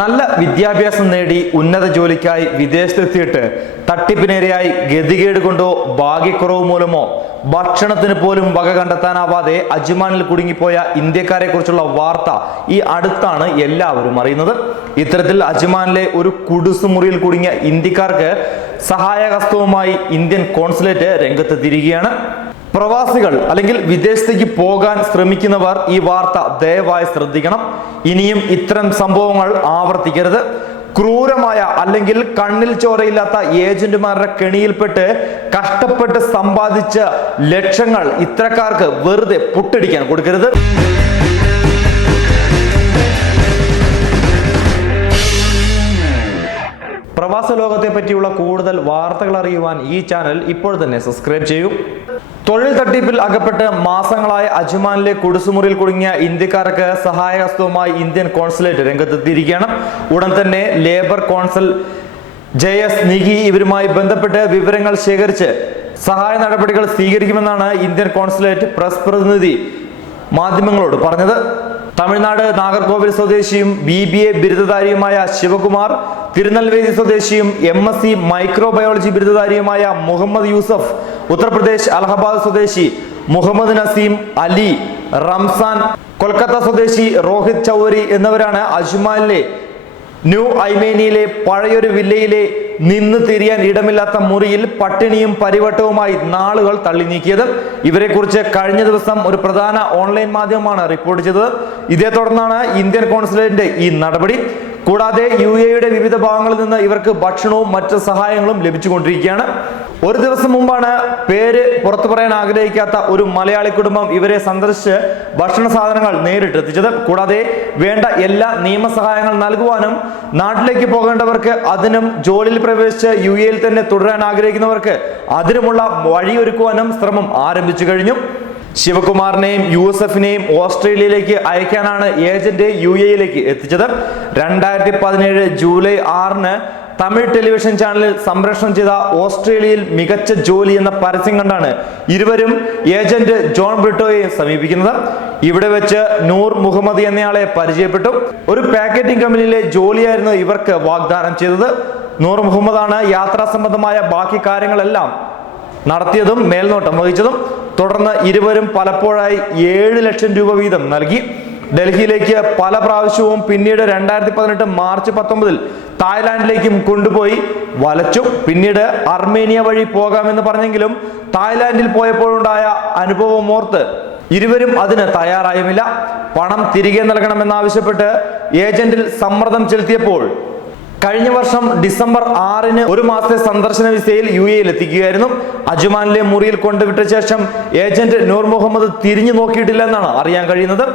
നല്ല വിദ്യാഭ്യാസം നേടി ഉന്നത ജോലിക്കായി വിദേശത്തെത്തിയിട്ട് തട്ടിപ്പിനിരയായി ഗതികേട് കൊണ്ടോ ഭാഗ്യക്കുറവ് മൂലമോ ഭക്ഷണത്തിന് പോലും വക കണ്ടെത്താനാവാതെ അജ്മാനിൽ കുടുങ്ങിപ്പോയ ഇന്ത്യക്കാരെ കുറിച്ചുള്ള വാർത്ത ഈ അടുത്താണ് എല്ലാവരും അറിയുന്നത്. ഇത്തരത്തിൽ അജ്മാനിലെ ഒരു കുടുസുമുറിയിൽ കുടുങ്ങിയ ഇന്ത്യക്കാർക്ക് സഹായഹസ്തവുമായി ഇന്ത്യൻ കോൺസുലേറ്റ് രംഗത്തെത്തിയിരിക്കുകയാണ്. പ്രവാസികൾ അല്ലെങ്കിൽ വിദേശത്തേക്ക് പോകാൻ ശ്രമിക്കുന്നവർ ഈ വാർത്ത ദയവായി ശ്രദ്ധിക്കണം. ഇനിയും ഇത്തരം സംഭവങ്ങൾ ആവർത്തിക്കരുത്. ക്രൂരമായ അല്ലെങ്കിൽ കണ്ണിൽ ചോരയില്ലാത്ത ഏജന്റുമാരുടെ കെണിയിൽപ്പെട്ട് കഷ്ടപ്പെട്ട് സമ്പാദിച്ച ലക്ഷങ്ങൾ ഇത്തരക്കാർക്ക് വെറുതെ പുട്ടടിക്കാൻ കൊടുക്കരുത്. പ്രവാസ ലോകത്തെ പറ്റിയുള്ള കൂടുതൽ വാർത്തകൾ അറിയുവാൻ ഈ ചാനൽ ഇപ്പോൾ തന്നെ സബ്സ്ക്രൈബ് ചെയ്യൂ. തൊഴിൽ തട്ടിപ്പിൽ അകപ്പെട്ട് മാസങ്ങളായി അജ്മാനിലെ കുടുസുമുറിയിൽ കുടുങ്ങിയ ഇന്ത്യക്കാർക്ക് സഹായഹസ്തവുമായി ഇന്ത്യൻ കോൺസുലേറ്റ് രംഗത്തെത്തിയിരിക്കുകയാണ്. ഉടൻ തന്നെ ലേബർ കോൺസൽ JS നിഗി ഇവരുമായി ബന്ധപ്പെട്ട് വിവരങ്ങൾ ശേഖരിച്ച് സഹായ നടപടികൾ സ്വീകരിക്കുമെന്നാണ് ഇന്ത്യൻ കോൺസുലേറ്റ് പ്രസ് പ്രതിനിധി മാധ്യമങ്ങളോട് പറഞ്ഞത്. തമിഴ്നാട് നാഗർകോവിൽ സ്വദേശിയും BBA ബിരുദധാരിയുമായ ശിവകുമാർ, തിരുനെൽവേലി സ്വദേശിയും MSc മൈക്രോബയോളജി ബിരുദധാരിയുമായ മുഹമ്മദ് യൂസഫ്, ഉത്തർപ്രദേശ് അലഹബാദ് സ്വദേശി മുഹമ്മദ് നസീം, അലി, റംസാൻ, കൊൽക്കത്ത സ്വദേശി രോഹിത് ചൗരി എന്നിവരാണ് അജ്മാനിലെ ന്യൂ ഐമേനിയിലെ പഴയൊരു വില്ലയിലെ നിന്ന് തിരിയാൻ ഇടമില്ലാത്ത മുറിയിൽ പട്ടിണിയും പരിവട്ടവുമായി നാളുകൾ തള്ളി നീക്കിയത്. ഇവരെ കുറിച്ച് കഴിഞ്ഞ ദിവസം ഒരു പ്രധാന ഓൺലൈൻ മാധ്യമമാണ് റിപ്പോർട്ട് ചെയ്തത്. ഇതേ തുടർന്നാണ് ഇന്ത്യൻ കോൺസുലേറ്റിന്റെ ഈ നടപടി. കൂടാതെ UAE വിവിധ ഭാഗങ്ങളിൽ നിന്ന് ഇവർക്ക് ഭക്ഷണവും മറ്റ് സഹായങ്ങളും ലഭിച്ചുകൊണ്ടിരിക്കുകയാണ്. ഒരു ദിവസം മുമ്പാണ് പേര് പുറത്തു പറയാൻ ആഗ്രഹിക്കാത്ത ഒരു മലയാളി കുടുംബം ഇവരെ സന്ദർശിച്ച് ഭക്ഷണ സാധനങ്ങൾ നേരിട്ടെത്തിച്ചത്. കൂടാതെ വേണ്ട എല്ലാ നിയമസഹായങ്ങൾ നൽകുവാനും നാട്ടിലേക്ക് പോകേണ്ടവർക്ക് അതിനും ജോലിയിൽ പ്രവേശിച്ച് UAE തന്നെ തുടരാൻ ആഗ്രഹിക്കുന്നവർക്ക് അതിനുമുള്ള വഴിയൊരുക്കുവാനും ശ്രമം ആരംഭിച്ചു കഴിഞ്ഞു. ശിവകുമാറിനെയും യൂസഫിനെയും ഓസ്ട്രേലിയയിലേക്ക് അയക്കാനാണ് ഏജന്റ് UAE എത്തിച്ചത്. 2017 ജൂലൈ 6 തമിഴ് ടെലിവിഷൻ ചാനലിൽ സംപ്രേഷണം ചെയ്ത ഓസ്ട്രേലിയയിൽ മികച്ച ജോലി എന്ന പരസ്യം കണ്ടാണ് ഇരുവരും ഏജന്റ് ജോൺ ബ്രിട്ടോയെ സമീപിക്കുന്നത്. ഇവിടെ വെച്ച് നൂർ മുഹമ്മദ് എന്നയാളെ പരിചയപ്പെട്ടു. ഒരു പാക്കേജിംഗ് കമ്പനിയിലെ ജോലിയായിരുന്നു ഇവർക്ക് വാഗ്ദാനം ചെയ്തത്. നൂർ മുഹമ്മദാണ് യാത്രാ സംബന്ധമായ ബാക്കി കാര്യങ്ങളെല്ലാം നടത്തിയതും മേൽനോട്ടം വഹിച്ചതും. തുടർന്ന് ഇരുവരും പലപ്പോഴായി 7 ലക്ഷം രൂപ വീതം നൽകി. ഡൽഹിയിലേക്ക് പല പ്രാവശ്യവും പിന്നീട് 2018 മാർച്ച് 19 തായ്ലാന്റിലേക്കും കൊണ്ടുപോയി വലച്ചു. പിന്നീട് അർമേനിയ വഴി പോകാമെന്ന് പറഞ്ഞെങ്കിലും തായ്ലാന്റിൽ പോയപ്പോഴുണ്ടായ അനുഭവം ഓർത്ത് ഇരുവരും അതിന് തയ്യാറായുമില്ല. പണം തിരികെ നൽകണമെന്നാവശ്യപ്പെട്ട് ഏജന്റിൽ സമ്മർദ്ദം ചെലുത്തിയപ്പോൾ കഴിഞ്ഞ വർഷം ഡിസംബർ 6 ഒരു മാസത്തെ സന്ദർശന വിസയിൽ UAE എത്തിക്കുകയായിരുന്നു. അജ്മാനിലെ മുറിയിൽ കൊണ്ടുവിട്ട ശേഷം ഏജന്റ് നൂർ മുഹമ്മദ് തിരിഞ്ഞു നോക്കിയിട്ടില്ലെന്നാണ് അറിയാൻ കഴിയുന്നത്.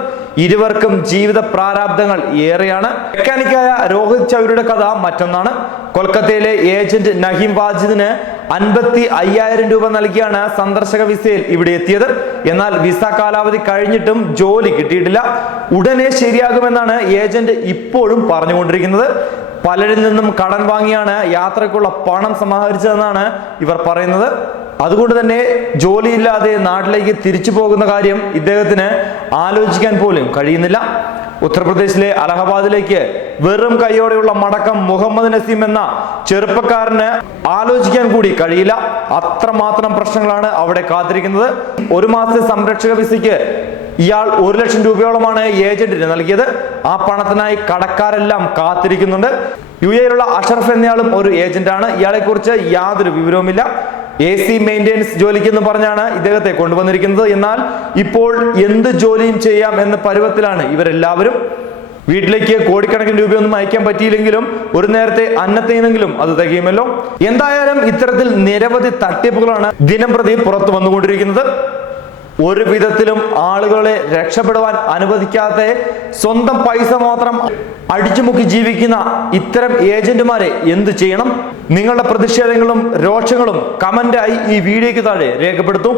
ഇരുവർക്കും ജീവിത പ്രാരാബ്ദങ്ങൾ ഏറെയാണ്. മെക്കാനിക്കായ രോഹിത് ചൗരിയുടെ കഥ മറ്റൊന്നാണ്. കൊൽക്കത്തയിലെ ഏജന്റ് നഹീം വാജിദിന് 55,000 രൂപ നൽകിയാണ് സന്ദർശക വിസയിൽ ഇവിടെ എത്തിയത്. എന്നാൽ വിസ കാലാവധി കഴിഞ്ഞിട്ടും ജോലി കിട്ടിയിട്ടില്ല. ഉടനെ ശരിയാകുമെന്നാണ് ഏജന്റ് ഇപ്പോഴും പറഞ്ഞുകൊണ്ടിരിക്കുന്നത്. പലരിൽ നിന്നും കടം വാങ്ങിയാണ് യാത്രയ്ക്കുള്ള പണം സമാഹരിച്ചതെന്നാണ് ഇവർ പറയുന്നത്. അതുകൊണ്ട് തന്നെ ജോലിയില്ലാതെ നാട്ടിലേക്ക് തിരിച്ചു പോകുന്ന കാര്യം ഇദ്ദേഹത്തിന് ആലോചിക്കാൻ പോലും കഴിയുന്നില്ല. ഉത്തർപ്രദേശിലെ അലഹബാദിലേക്ക് വെറും കൈയോടെയുള്ള മടക്കം മുഹമ്മദ് നസീം എന്ന ചെറുപ്പക്കാരന് ആലോചിക്കാൻ കൂടി കഴിയില്ല. അത്രമാത്രം പ്രശ്നങ്ങളാണ് അവിടെ കാത്തിരിക്കുന്നത്. ഒരു മാസത്തെ സംരക്ഷക വിസയ്ക്ക് ഇയാൾ 1 ലക്ഷം രൂപയോളമാണ് ഏജന്റിന് നൽകിയത്. ആ പണത്തിനായി കടക്കാരെല്ലാം കാത്തിരിക്കുന്നുണ്ട്. UAE അഷറഫ് എന്നയാളും ഒരു ഏജന്റാണ്. ഇയാളെ കുറിച്ച് യാതൊരു വിവരവുമില്ല. AC മെയിൻ്റെനൻസ് ജോലിക്കെന്ന് പറഞ്ഞാണ് ഇദ്ദേഹത്തെ കൊണ്ടുവന്നിരിക്കുന്നത്. എന്നാൽ ഇപ്പോൾ എന്ത് ജോലിയും ചെയ്യാം എന്ന പരുവത്തിലാണ് ഇവരെല്ലാവരും. വീട്ടിലേക്ക് കോടിക്കണക്കിന് രൂപയൊന്നും അയക്കാൻ പറ്റിയില്ലെങ്കിലും ഒരു നേരത്തെ അന്നത്തേനെങ്കിലും അത് തികയുമല്ലോ. എന്തായാലും ഇത്തരത്തിൽ നിരവധി തട്ടിപ്പുകളാണ് ദിനംപ്രതി പുറത്തു വന്നുകൊണ്ടിരിക്കുന്നത്. ഒരു വിധത്തിലും ആളുകളെ രക്ഷപ്പെടുവാൻ അനുവദിക്കാതെ സ്വന്തം പൈസ മാത്രം അടിച്ചുമുക്കി ജീവിക്കുന്ന ഇത്തരം ഏജന്റുമാരെ എന്തു ചെയ്യണം? നിങ്ങളുടെ പ്രതിഷേധങ്ങളും രോഷങ്ങളും കമന്റായി ഈ വീഡിയോയ്ക്ക് താഴെ രേഖപ്പെടുത്തും.